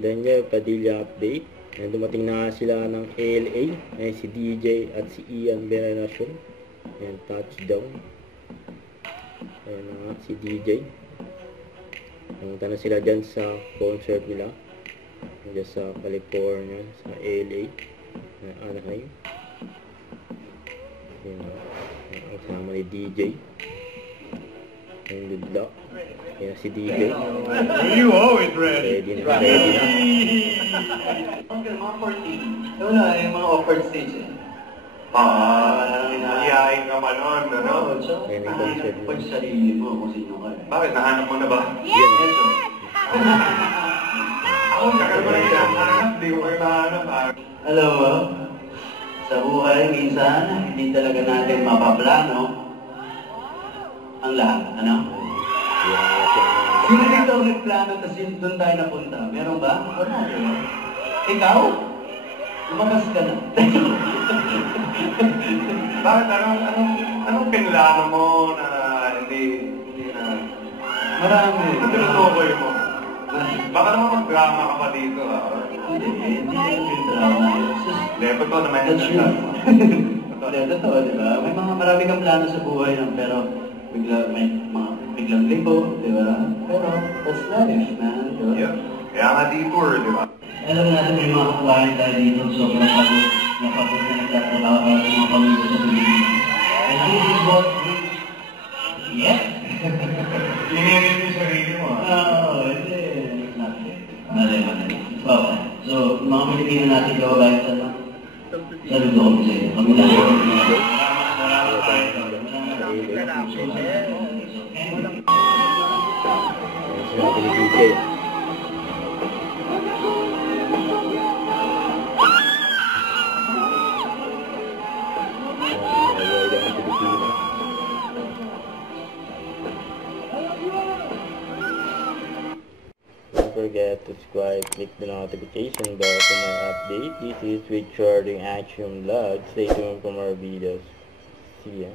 Daniel Padilla update. Ayan, dumating na sila ng ALA. Ayan, si DJ at si Ian Veneracion. Ayan, touchdown. Ayan na si DJ. Pumunta na sila dyan sa concert nila. Dyan sa California, sa LA. Anaheim. Ayan, ang kasama ni DJ. Ayan, good luck. Ayan si DJ. You always ready. Ready na, ready na. Okay, mga 14. Wala, yung mga offered stage eh. Iyayin ka pa nun, ano? Ayan ang concert nila. Pag sarili mo kung sino ka eh. Bakit? Nahanap mo na ba? Yan. Ako, sakal mo na hinahanap. Di ko kayo nahanap. Alam mo, sa buhay minsan, hindi talaga natin mapaplano ang lahat, ano? Sino dito ang nagplano tapos doon tayo napunta? Meron ba? Wala, di ba? Ikaw? Lumakas ka na. Bakit? Anong pinlano mo na hindi na... Marami. Ano tinutukoy mo? Baka naman mag-drama ka pa dito, ha? Hindi yung drama. Hindi, totoo naman That's yung true. Totoo, di ba? May mga marami kang plano sa buhay lang, pero may mga biglang libo, di ba? Pero that's life, man. Di ba? Yeah. Kaya nga detour, di ba? Alam natin may mga kakuhain tayo dito, sobrang napagod na nagtatrabaho para sa mga pamilya sa Pilipinas. And this is what we... Yeah! Iniinit yung sarili mo, ha? Oo, hindi. Mali. Okay. So, mga Pilipino natin kawabayan sa saludo ko sa iyo. Kami lang yung Sinabi ni DJ. Don't forget to subscribe, click the notification bell for more updates. This is Richard in Action Vlog. Stay tuned for more videos. See ya.